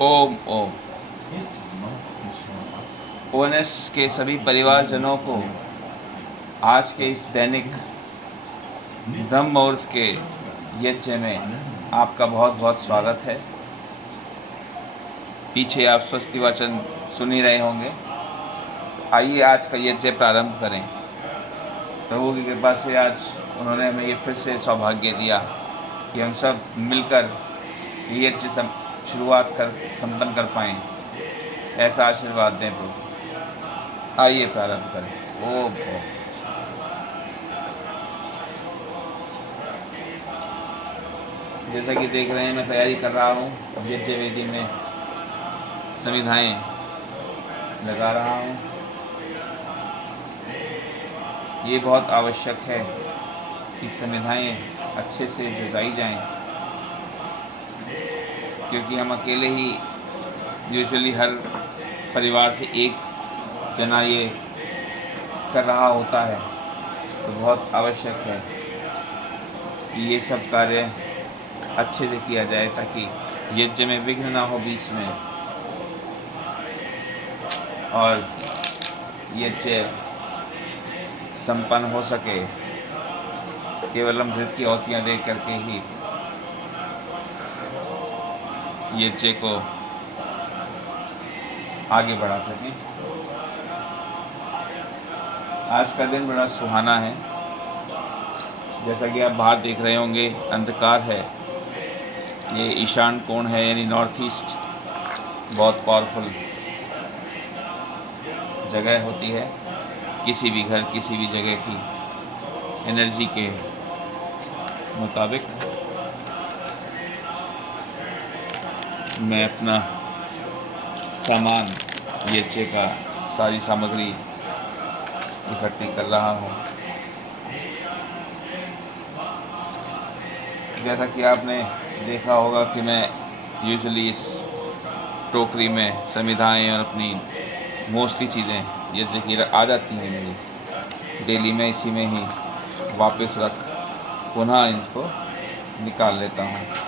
Om Om. ONS के सभी परिवारजनों को आज के इस दैनिक ब्रह्म मुहूर्त के यज्ञ में आपका बहुत बहुत स्वागत है। पीछे आप स्वस्ति वाचन सुन ही रहे होंगे। तो आइए आज का यज्ञ प्रारंभ करें। प्रभु की कृपा से आज उन्होंने हमें ये फिर से सौभाग्य दिया कि हम सब मिलकर ये यज्ञ शुरुआत कर संपन्न कर पाएँ। ऐसा आशीर्वाद दें प्रभु। आइए प्रारंभ करें। ओम ओम। जैसा कि देख रहे हैं मैं तैयारी कर रहा हूँ। यज्ञ वेदी में समिधाएँ लगा रहा हूँ। ये बहुत आवश्यक है कि समिधाएँ अच्छे से सजाई जाएं, क्योंकि हम अकेले ही यूजुअली हर परिवार से एक जना ये कर रहा होता है। तो बहुत आवश्यक है कि ये सब कार्य अच्छे से किया जाए ताकि यज्ञ में विघ्न ना हो बीच में और यज्ञ संपन्न हो सके। केवल हम घृत की आहुतियाँ दे करके ही यज्ञ को आगे बढ़ा सकें। आज का दिन बड़ा सुहाना है। जैसा कि आप बाहर देख रहे होंगे अंधकार है। ये ईशान कोण है, यानी नॉर्थ ईस्ट बहुत पावरफुल जगह होती है किसी भी घर किसी भी जगह की एनर्जी के मुताबिक। मैं अपना सामान यज्ञ का सारी सामग्री इकट्ठी कर रहा हूँ। जैसा कि आपने देखा होगा कि मैं यूजुअली इस टोकरी में समिधाएँ और अपनी मोस्टली चीज़ें यज्ञ की आ जाती हैं मेरी डेली में इसी में ही वापस रख पुनः इसको निकाल लेता हूँ।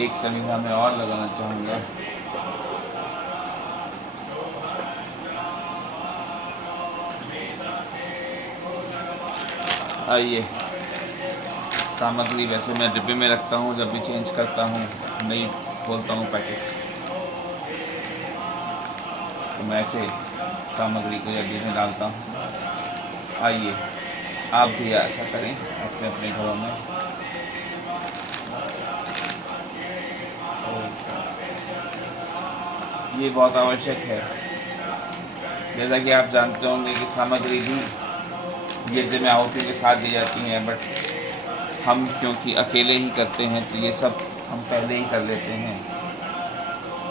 एक समिधा में और लगाना चाहूँगा। आइए, सामग्री वैसे मैं डिब्बे में रखता हूँ, जब भी चेंज करता हूँ नहीं खोलता हूँ पैकेट, तो मैं ऐसे सामग्री को जल्दी में डालता हूँ। आइए आप भी ऐसा करें अपने अपने घरों में। ये बहुत आवश्यक है। जैसा कि आप जानते होंगे कि सामग्री भी यज्ञ में आहुति के साथ दी जाती हैं, बट हम क्योंकि अकेले ही करते हैं तो ये सब हम पहले ही कर लेते हैं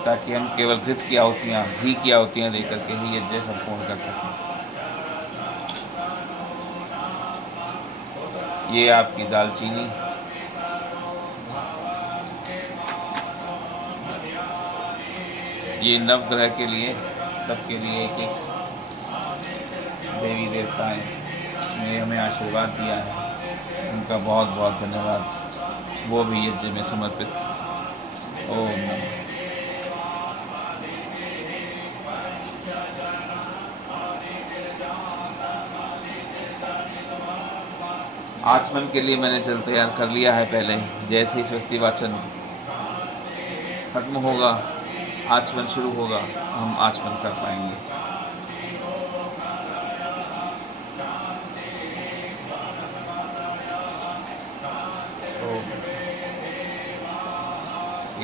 ताकि हम केवल घृत की आहुतियाँ घी की आहुतियाँ दे करके ही यज्ञ संपूर्ण कर सकें। ये आपकी दालचीनी, ये नवग्रह के लिए सबके लिए एक एक देवी देवताएं ने हमें आशीर्वाद दिया है, उनका बहुत बहुत धन्यवाद। वो भी यज्ञ में समर्पित। ओम नमः। आचमन के लिए मैंने जल तैयार कर लिया है पहले ही। जैसे ही स्वस्ति वाचन खत्म होगा, आचमन शुरू होगा, हम आचमन कर पाएंगे।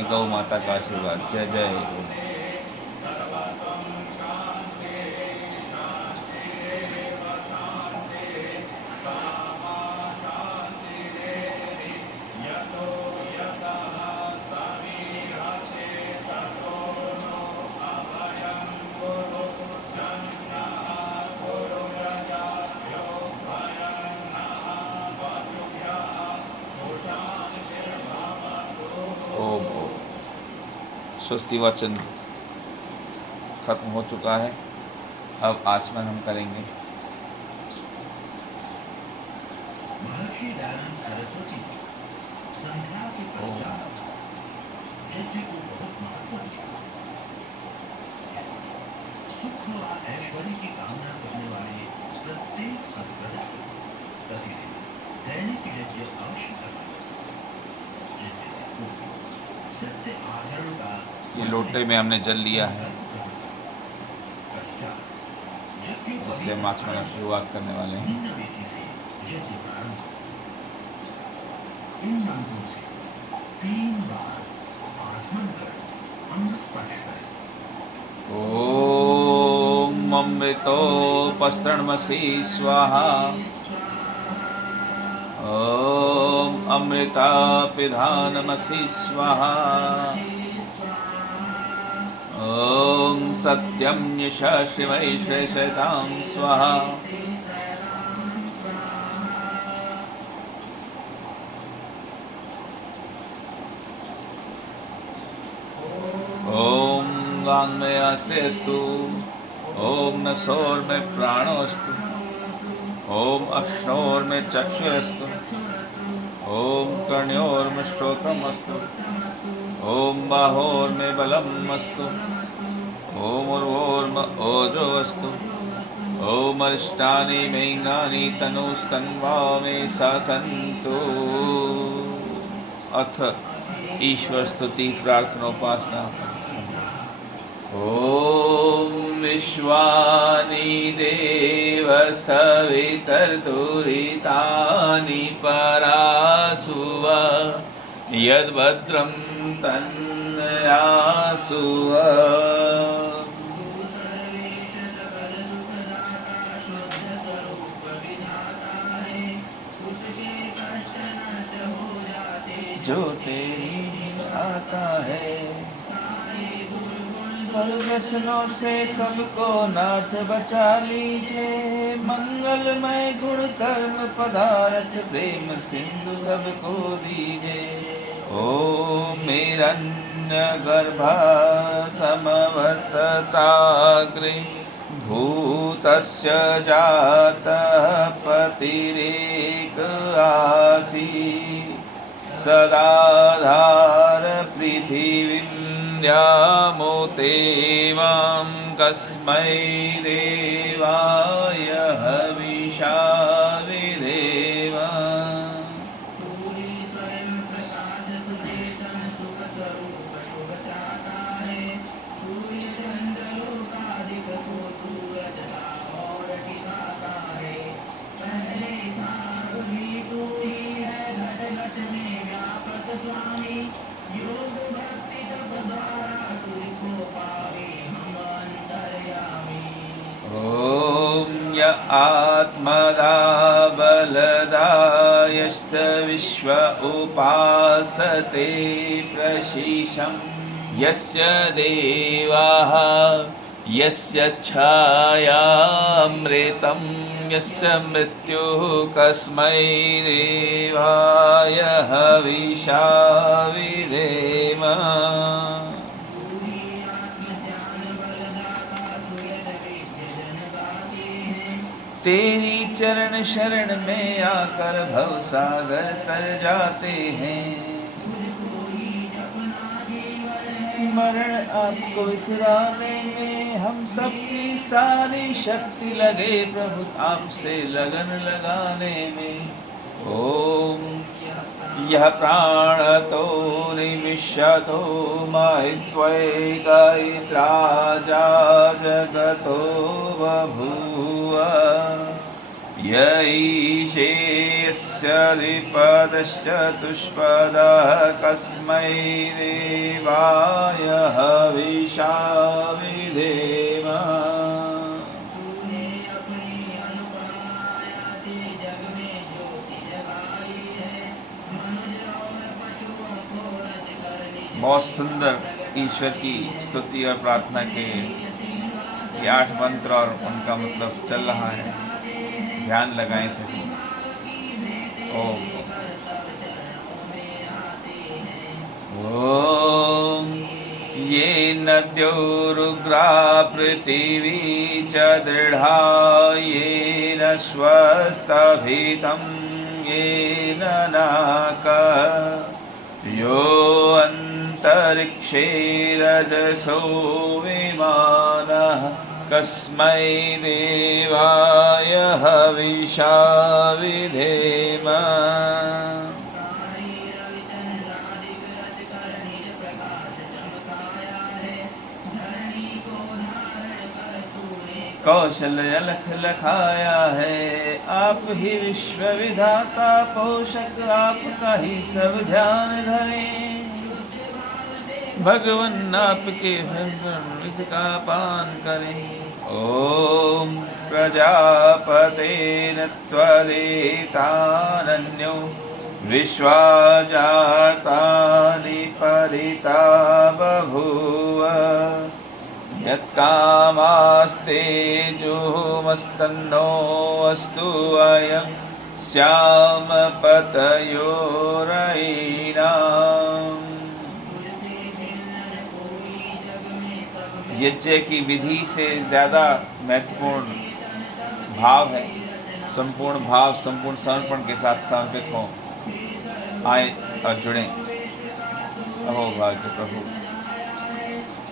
गौ माता का आशीर्वाद। जय जय गौ। स्वस्ति वचन खत्म हो चुका है। अब आचमन हम करेंगे। महर्षि दयानंद सरस्वती संध्या के पश्चात यज्ञ को बहुत महत्व दिया। सुख और ऐश्वर्य की कामना करने वाले प्रत्येक संप्रदाय प्रतिदिन दैनिक यज्ञ अवश्य करना। यज्ञ से पूर्व सत्य आचरण का ये लोटे में हमने जल लिया है, पश्चात यज्ञ इससे हम आचमन की शुरुआत करने वाले हैं। भिन्न विधि से यज्ञ प्रारंभ करें। इन मंत्रों से 3 बार आचमन कर अमृत स्पर्श करें। ओम अमृतोपस्तरणमसि स्वाहा। ओम अमृतापिधानमसि स्वाहा। ओम सत्यं यशस्विमय श्रेष्ठतां स्वाहा। ओम वाङ्मय अस्तु। ओम नसोर्मे प्राणोऽस्तु। ओम अश्नोर्मे चक्षुरस्तु। ओम कर्ण्योर्मे श्रोत्रमस्तु। ओम बाहोर्मे बलम् अस्तु। ओम उर्वोर्म ओजोऽस्तु। ओम अरिष्टानि मेङ्गानि तनुस्तन्वा मे सन्तु। अथ ईश्वर स्तुति प्रार्थना उपासना। ओम विश्वानि देव सवितर्दुरितानि परासुव यद्भद्रं तन्यासुव। जो तेरी आता है सर्वसनों से सबको नाथ बचा लीजिए। मंगलमय गुण कर्म पदार्थ प्रेम सिंधु सबको दीजिए। ओम हिरण्य गर्भ समवर्तताग्रे भूतस्य जातः पतिरेक आसी। सदाधार पृथिवीं द्यामोते मां कस्मै देवाय हविषा विधेम। ओम य आत्मदा बलदा यस्य विश्व उपासते प्रशिशं यस्य देवाः यस्य छायामृतं यस्य मृत्युः कस्मै देवाय हविषा विधेम। तेरी चरण शरण में आकर भवसागर तर जाते हैं। मरण आपको विसराने में हम सबकी सारी शक्ति लगे प्रभु आपसे लगन लगाने में। ओम यह प्राण तो निमिषतो माहित्वैकायित्राजा जगतो बभूव। यैषेयस्य द्विपदश्चतुष्पदः कस्मै देवाय हविषा विधेम। बहुत सुंदर ईश्वर की स्तुति और प्रार्थना के ये 8 मंत्र और उनका मतलब चल रहा है। ध्यान लगाएं सभी। ओम ओम ये नद्योरुग्रा पृथिवी च दृढा येन स्वस्तभितं येन नाकः यो अन्तरिक्षे रजसो विमानः कस्मै देवाय हविषा विधेम। कौशल्य लख लखाया है, आप ही विश्व विधाता पोषक, आपका ही सब ध्यान धरें। भगवन आपके अमृत का पान करें। ओम प्रजापते त्वदेतानन्यो विश्वा जातानि परिता बभूव यत्कामास्ते जुहुमस्तन्नो अस्तु अयं श्यामपतयोरयिनाम्। यज्ञ की विधि से ज़्यादा महत्वपूर्ण भाव है। संपूर्ण भाव संपूर्ण समर्पण के साथ समर्पित हों, आए और जुड़ें। अहो भाग्य प्रभु,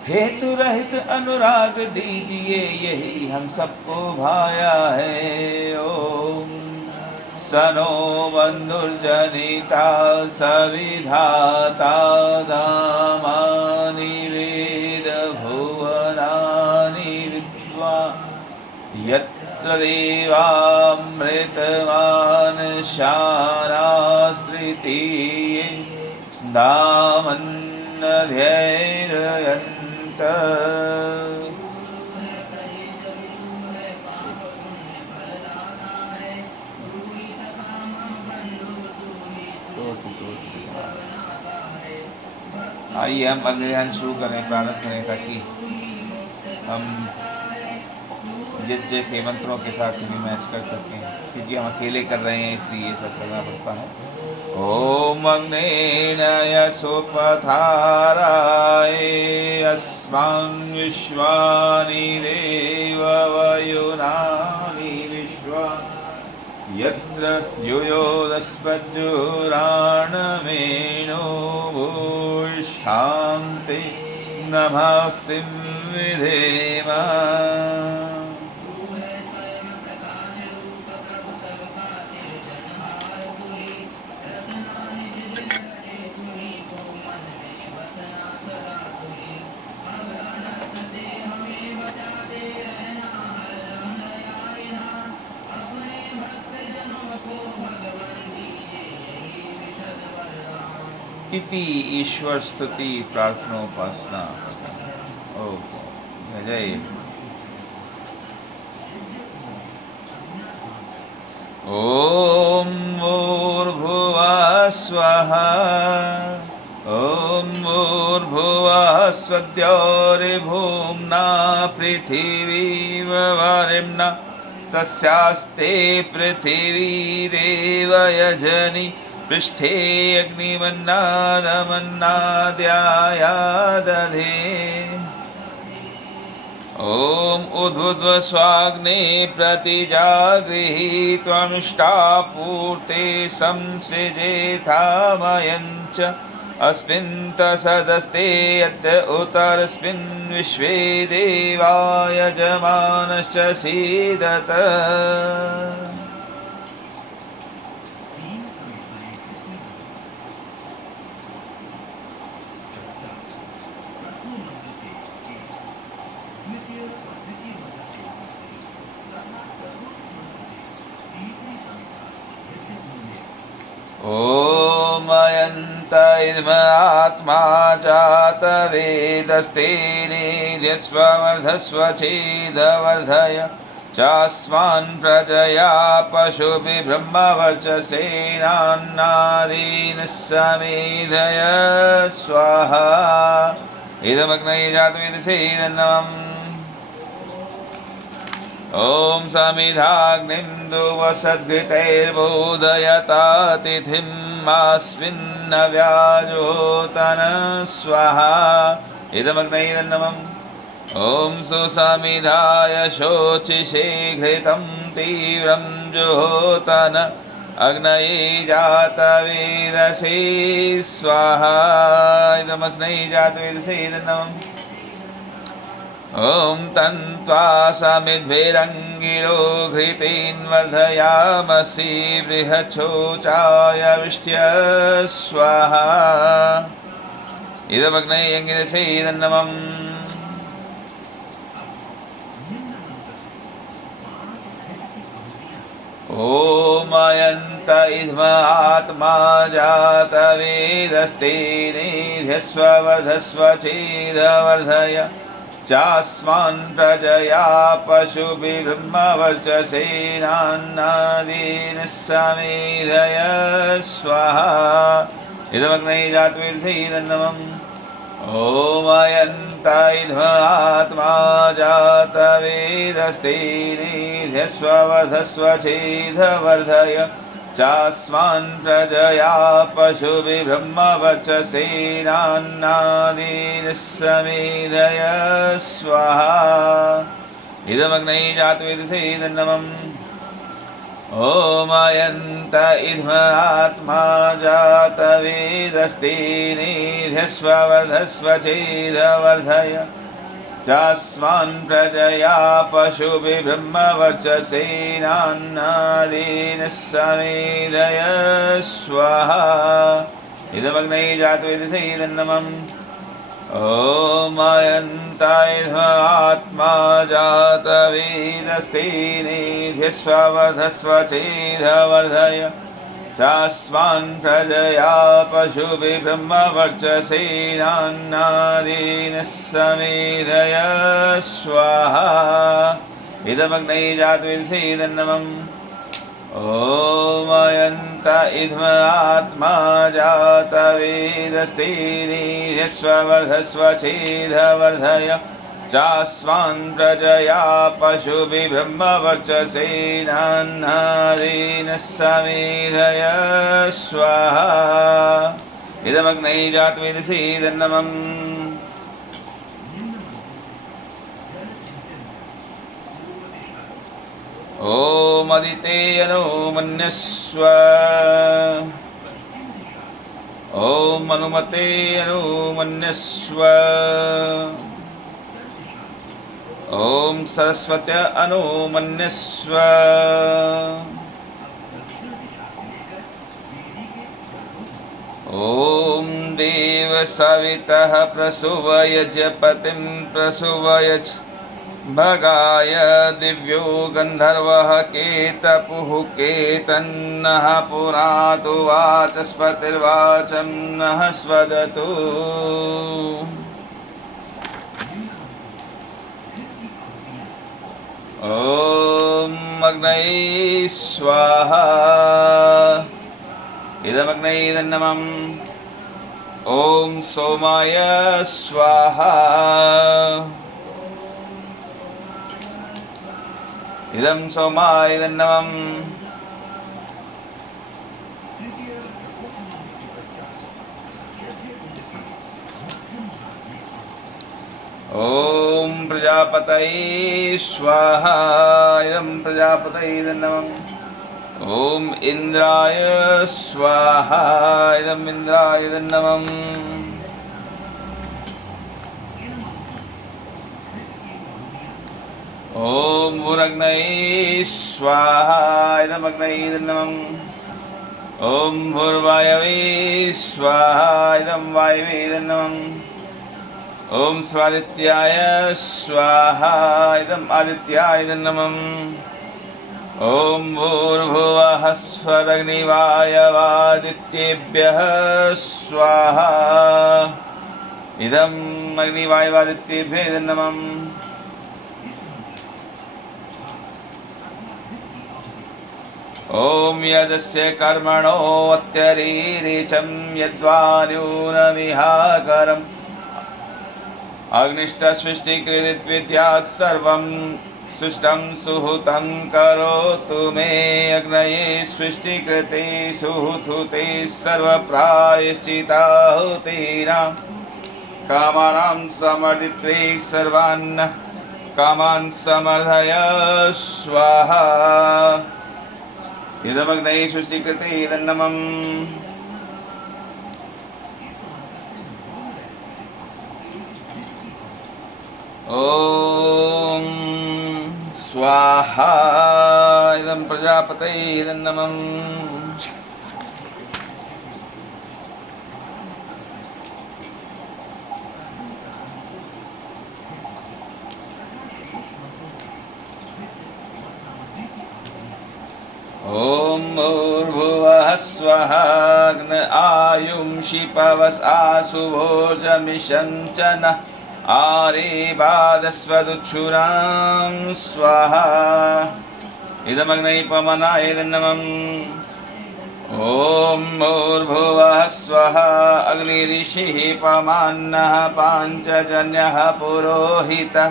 हेतु रहित अनुराग दीजिए, यही हम सबको भाया है। ओम सनो बंधुर्जनिता सविधाता दामानि वेद भुवनानि विद्वा यत्र देवामृतवान् शानास्त्रितीये दामन्नध्यैरयन्त। आइए हम अग्रहण शुरू करें, प्रारंभ करें, ताकि हम यज्ञ के मंत्रों के साथ भी मैच कर सकें, क्योंकि हम अकेले कर रहे हैं, इसलिए ये सब करना पड़ता है। ओम अग्नेन यसुपथाराय अस्मां विश्वानि देववयुनानि विश्वा यत्र युयोदस्पज्जुराणमेनो भूष्ठान्ते न भक्तिं विधेम। इति ईश्वर स्तुति प्रार्थना उपासना। ओ जय। ओम भूर्भुवः स्वः। ओम भूर्भुवः स्वद्योर्भुम्ना पृथिवीवरेण्यं तस्यास्ते पृथिवीरेव यजनि पृष्ठे अग्निमन्नादमन्नाद्यायादधे। ओम उद्भुद्व स्वाग्ने प्रतिजागृहि त्वमिष्टापूर्ते संसृजेथामयञ्च अस्मिन् तसदस्ते यत् उतरस्मिन् विश्वे देवा यजमानश्च सीदत। ओम अयंत इदमात्मा जात वेदस्ते निध्यस्वमर्धस्व चेदवर्धय चास्मान् प्रजया पशुभिः ब्रह्मवर्चसेनान्नादीन् समेधय स्वाहा। इदमग्नये जातवेदसेनम्। ओम समिधाग्निं दुवसद्घृतैर्बोधयता तिथिम् अस्मिन्नव्याजोतन स्वाहा। इदमग्नैरन्नमम् ॐ सुसमिधाय शोचिषे घृतं तीव्रं जुहोतन अग्नये जातवेदसे स्वाहा इदमग्नये जातवेदसे नमः ॐ तन्त्वा समिद्भिरङ्गिरो घृतेन्वर्धयामसि बृहच्छोचाय विष्ट्य स्वाहा इदमग्नये अङ्गिरसे नमः ॐ अयन्त इद्म आत्मा जातवेदस्ते निध्यस्व वर्धस्व चेदवर्धय चास्मान् प्रजया पशुभिर्ब्रह्मवर्चसेनान्नादीन् समेधय स्वाहा इदमग्नये जातवेदसे नमः ॐ अयन्त इद्म आत्मा जातवेदस्ते निध्यस्व वर्धस्व चेदवर्धय चास्मान् प्रजया पशुभिर्ब्रह्मवर्चसेनान्नादीन् समेधय स्वाहा इदमग्नये जातवेदसे नमः ॐ अयन्त इद्म आत्मा जातवेदस्ते निध्यस्व वर्धस्व चेदवर्धय चास्मान् प्रजया पशुभिर्ब्रह्मवर्चसेनान्नादीन् समेधय स्वाहा इदमग्नये जातवेदसे नमः ॐ अयन्त इद्म आत्मा जातवेदस्ते निध्यस्व वर्धस्व चेदवर्धय चास्मान् प्रजया पशुभिर्ब्रह्मवर्चसेनान्नादीन् समेधय स्वाहा इदमग्नये जातवेदसे नमः ॐ अयन्त इद्म आत्मा जातवेदस्ते निध्यस्व वर्धस्व चेदवर्धय चास्मान् प्रजया पशुभिर्ब्रह्मवर्चसेनान्नादीन् समेधय स्वाहा इदमग्नये जातवेदसे नमः ॐ अदितेयनो मन्यस्व ॐ अनुमते अनुमन्यस्व ॐ सरस्वत्य अनुमन्यस्व ॐ देवसवितः प्रसुवयजपतिं प्रसुवयज भगाय दिव्यो गन्धर्वः केतपुः केतन्नः पुरातु वाचस्पतिर्वाचं नः स्वदतु ॐ अग्नये स्वाहा इदमग्नये नमः ॐ सोमाय स्वाहा इदं सोमाय नमः ॐ प्रजापतये स्वाहा इदं प्रजापतये नमः ॐ इन्द्राय स्वाहा इदं इन्द्राय नमः ॐ भूरग्नये स्वाहा इदं अग्नये नमः ॐ भूर्वायवे स्वाहा इदं वायवे नमः ॐ स्वादित्याय स्वाहा इदम् आदित्याय नमः ॐ भूर्भुवः स्वरग्निवायवादित्येभ्यः स्वाहा इदम् अग्निवायवादित्येभ्यः नमः ॐ यदस्य कर्मणो अत्यरीरिचं यद्वान्यूनमिहाकरम् अग्निष्टसृष्टिकृतविद्यात् सर्वं सृष्टं सुहुतं करोतु मे अग्नये सृष्टिकृते सुहुते सर्वप्रायश्चिताहुतीनां कामानां समर्दित्वे सर्वान् कामान् समर्धय स्वाहा। इदमग्ने सृष्टिकृते इदन्नमम् ॐ स्वाहा। इदं प्रजापतये इदन्नमम् ॐ भूर्भुवः स्वः अग्न आयुंषि पवस आशुभोजमिषं च नः आरेबादस्वदुच्छुरां स्वाहा। इदमग्ने पवनाय नमः। ॐ भूर्भुवः स्वः अग्निरिषिः पमान्नः पाञ्चजन्यः पुरोहितः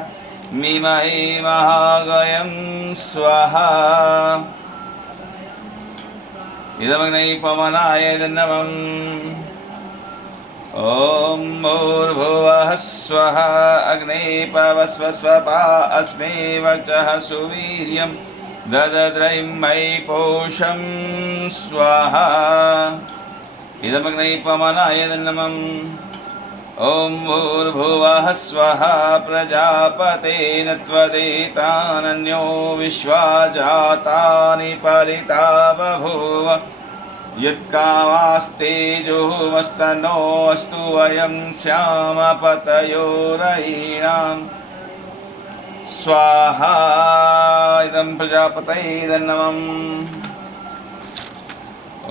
मिमहे महागयं स्वाहा। इदमग्ने पवनाय नमः। ॐ भूर्भुवः स्वः अग्ने पवस्व स्वपा अस्मे वर्चः सुवीर्यं ददद्रयं मयि पोषं स्वाहा। इदमग्ने पवनाय नमः। ॐ भूर्भुवः स्वः प्रजापतेन त्वदेतानन्यो विश्वा जातानि परिता बभूव यत्कामास्तेजोमस्तनो अस्तु वयं श्यामपतयोरयीणां स्वाहा। इदं प्रजापतये नमः।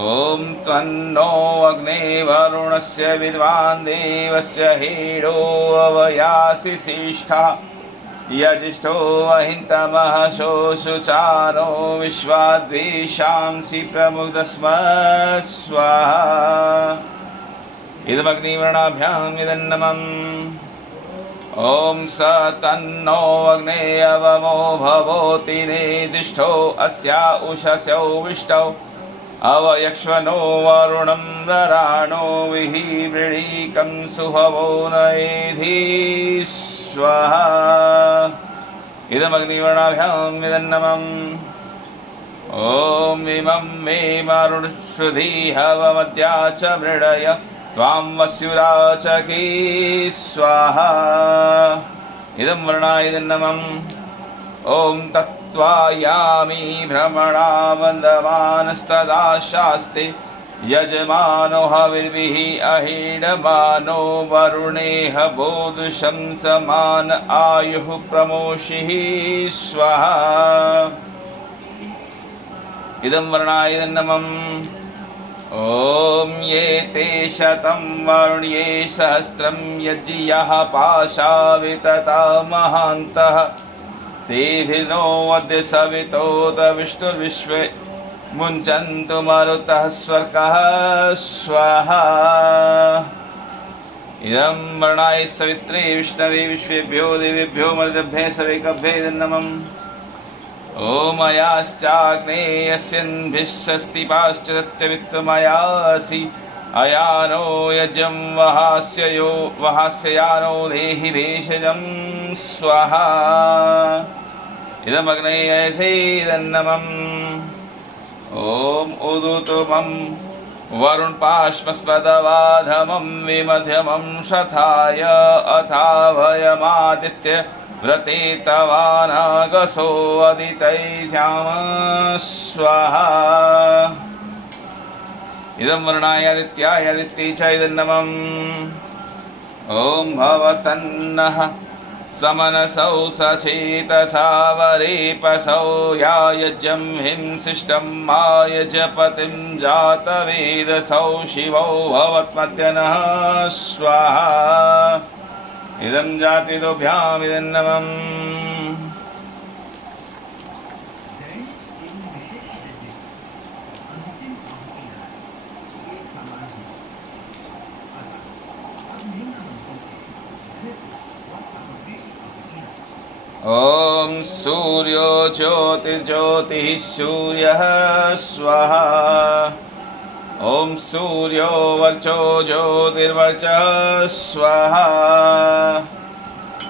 ॐ त्वन्नो अग्ने वरुणस्य विद्वान् देवस्य हेडो अवयासि शिष्ठा यजिष्ठो वहिन्तमः शोषुचारो विश्वाद्वेषांसि प्रमुदस्म स्वाहा। इदमग्निवर्णाभ्याम् इदन्नमम्। ॐ स तन्नो अग्ने अवमो भवोति नेदिष्ठो अस्या उषसो विष्टौ अवयक्ष्वनो वरुणं रराणो विहिवृणीकं सुहवो नयेधि स्वाहा। इदमग्निवर्णाभ्याम् इदन्नमम्। ॐ इमं मे मरुश्रुधि हवमद्या च मृडय त्वां वस्युराचकी स्वाहा। इदं वर्णाय इदन्नमम्। ॐ तत्त्वायामि भ्रमणावन्दमानस्तदा शास्ते यजमानो हविर्भिः अहीडमानो वरुणेह बोधुषं समान आयुः प्रमोषिः स्वाहा। इदं वर्णाय नमः। ॐ ये ते शतं वरुण्ये सहस्रं यज्ञियः पाशा वितता महान्तः तेभिर्नो अद्य सवितोत विष्णुर्विश्वे मुञ्चन्तु मरुतः स्वर्गः स्वाहा। इदं वर्णाय सवित्रे विष्णवे विश्वेभ्यो देवेभ्यो मरुद्भ्यः सविकभ्ये नमः। ॐ अयाश्चाग्नेयस्यन्भिश्चस्तिपाश्च सत्यवित्तमयासि अयानो यज्ञं वहास्य यानो देहि भेषजं स्वाहा। इदमग्ने यसेदन्नमम्। ॐ उदुतुमं वरुणपाश्मस्पदवाधमं विमध्यमं शथाय अथाभयमादित्य व्रते तवानागसो अदितैश्याम स्वाहा। इदं वर्णाय आदित्याय आदित्ये च इदन्नमम्। ॐ भवतन्नः समनसौ सचेतसा वरेपसौ या यज्ञं हिंसिष्टं मायजपतिं जातवेदसौ शिवौ भवत्मद्यनः स्वाहा। इदं जातिदोभ्याम् इदन्नमम्। ॐ सूर्यो ज्योतिर्ज्योतिः सूर्यः स्वाहा। ॐ सूर्यो वर्चो ज्योतिर्वर्चः स्वाहा।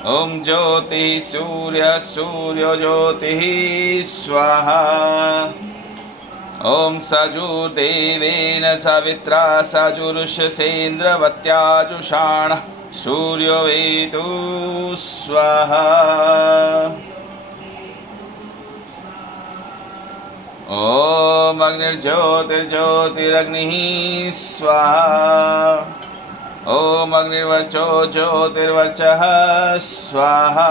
ॐ ज्योतिः सूर्यः सूर्यो ज्योतिः स्वाहा। ॐ सजुर्देवेन सवित्रा सजुरुषसेन्द्रवत्याजुषाणः सूर्यो वेतु स्वाहा। ॐ अग्निर्ज्योतिर्ज्योतिरग्निः स्वाहा। ॐ अग्निर्वर्चो ज्योतिर्वर्चः स्वाहा।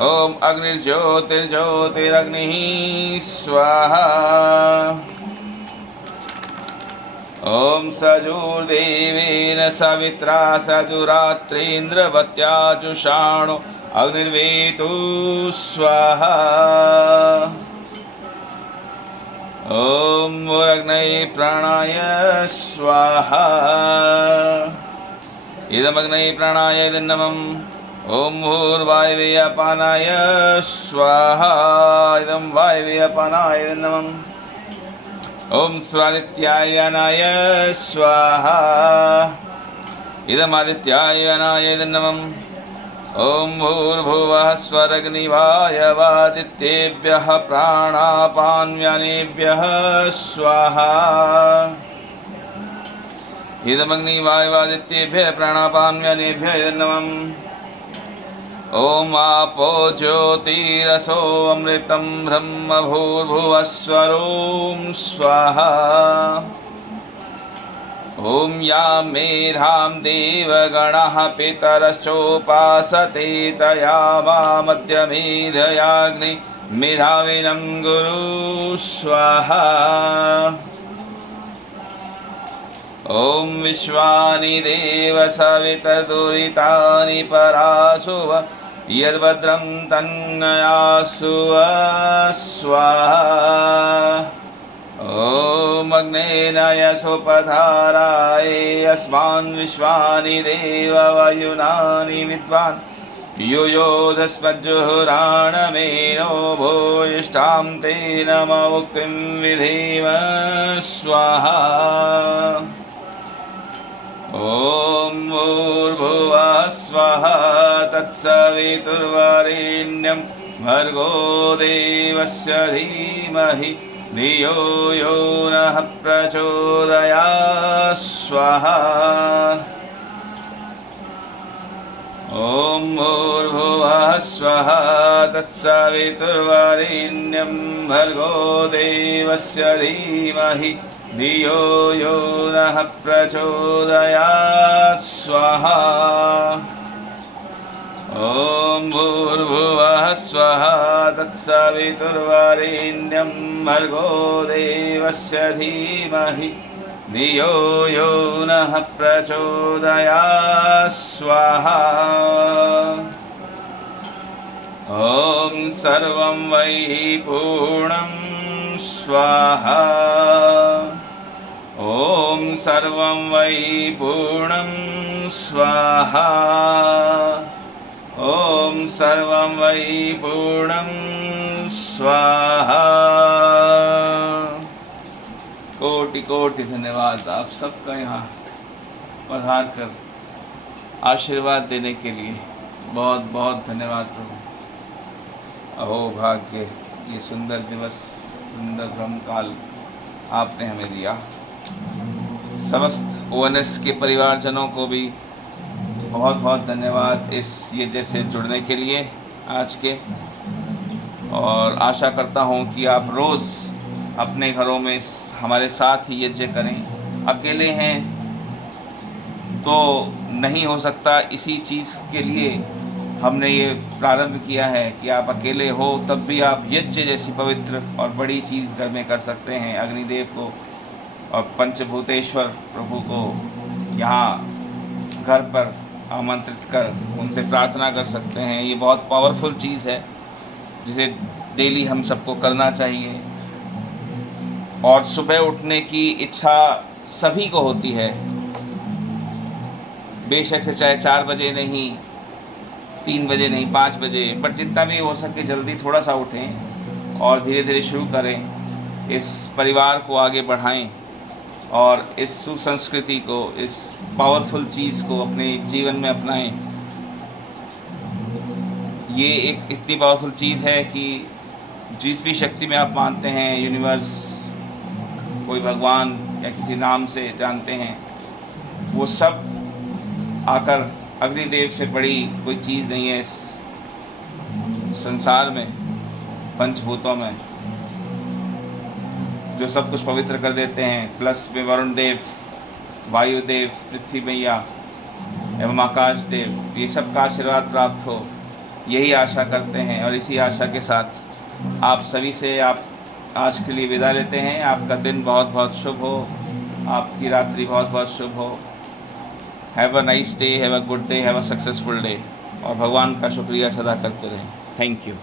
ॐ अग्निर्ज्योतिर्ज्योतिरग्निः स्वाहा। ॐ सजुर्देवेन सवित्रा सजुरात्रेन्द्रवत्याजुषाणो अग्निर्वेतु स्वाहा। ॐ मूर्धन्ये प्राणाय स्वाहा। इदमग्नये प्राणाय नमः। ॐ भूर्वायवे अपानाय स्वाहा। इदं वायवे अपानाय नमः। ॐ स्वादित्यायनाय स्वाहा। इदमादित्यायनाय नमः। ॐ भूर्भुवः स्वरग्निवायवादित्येभ्यः प्राणापान्व्यानेभ्यः स्वाहा। इदमग्निवायवादित्येभ्यः प्राणापान्व्यानेभ्यः नमः। ॐ आपो ज्योतिरसो अमृतं ब्रह्म भूर्भुवस्वरों स्वाहा। ॐ या मेधां देवगणः पितरश्चोपासते तया मध्यमेधयाग्नि मेधाविनं गुरु स्वाहा। ॐ विश्वानि देव सवितर्दुरितानि परासुव यद्भद्रं तन्नयासुव स्वाहा। ॐ अग्नेनयसोपधाराय अस्मान् विश्वानि देव वयुनानि विद्वान् युयोधस्मज्जुहुराणमेनो भूयिष्ठां ते नममुक्तिं विधेम स्वाहा। ॐ भूर्भुवः स्वः तत्सवितुर्वरेण्यं भर्गो देवस्य धीमहि धियो यो नः प्रचोदयात् स्वाहा। ॐ भूर्भुवः स्वः तत्सवितुर्वरेण्यं भर्गो देवस्य धीमहि धियो यो नः प्रचोदयात् स्वाहा। ॐ भूर्भुवः स्वः तत्सवितुर्वरेण्यं भर्गो देवस्य धीमहि धियो यो नः प्रचोदयात् स्वाहा। ॐ सर्वं वै पूर्णं स्वाहा। ॐ सर्वं वै पूर्णं स्वाहा। ॐ सर्वं वै पूर्णं स्वाहा। कोटि कोटि धन्यवाद आप सबका यहाँ पधार कर आशीर्वाद देने के लिए। बहुत बहुत धन्यवाद प्रभु। अहो भाग्य, ये सुंदर दिवस, सुंदर ब्रह्मकाल आपने हमें दिया। समस्त ONS के परिवारजनों को भी बहुत बहुत धन्यवाद इस यज्ञ से जुड़ने के लिए आज के। और आशा करता हूँ कि आप रोज़ अपने घरों में हमारे साथ ही यज्ञ करें। अकेले हैं तो नहीं हो सकता, इसी चीज़ के लिए हमने ये प्रारंभ किया है कि आप अकेले हो तब भी आप यज्ञ जैसी पवित्र और बड़ी चीज़ घर में कर सकते हैं। अग्निदेव को और पंचभूतेश्वर प्रभु को यहाँ घर पर आमंत्रित कर उनसे प्रार्थना कर सकते हैं। ये बहुत पावरफुल चीज़ है जिसे डेली हम सबको करना चाहिए। और सुबह उठने की इच्छा सभी को होती है, बेशक से चाहे 4 बजे नहीं, 3 बजे नहीं, 5 बजे, बट जितना भी हो सके जल्दी थोड़ा सा उठें और धीरे धीरे शुरू करें, इस परिवार को आगे बढ़ाएं और इस सुसंस्कृति को, इस पावरफुल चीज़ को अपने जीवन में अपनाएं। ये एक इतनी पावरफुल चीज़ है कि जिस भी शक्ति में आप मानते हैं, यूनिवर्स, कोई भगवान या किसी नाम से जानते हैं, वो सब आकर अग्निदेव से बड़ी कोई चीज़ नहीं है इस संसार में, पंचभूतों में, जो सब कुछ पवित्र कर देते हैं। प्लस में वरुण देव, वायुदेव, पृथ्वी मैया एवं आकाश देव, ये सब का आशीर्वाद प्राप्त हो, यही आशा करते हैं। और इसी आशा के साथ आप सभी से आप आज के लिए विदा लेते हैं। आपका दिन बहुत बहुत शुभ हो, आपकी रात्रि बहुत बहुत शुभ हो। Have a nice day, have a good day, have a successful day. और भगवान का शुक्रिया सदा करते रहें। Thank you.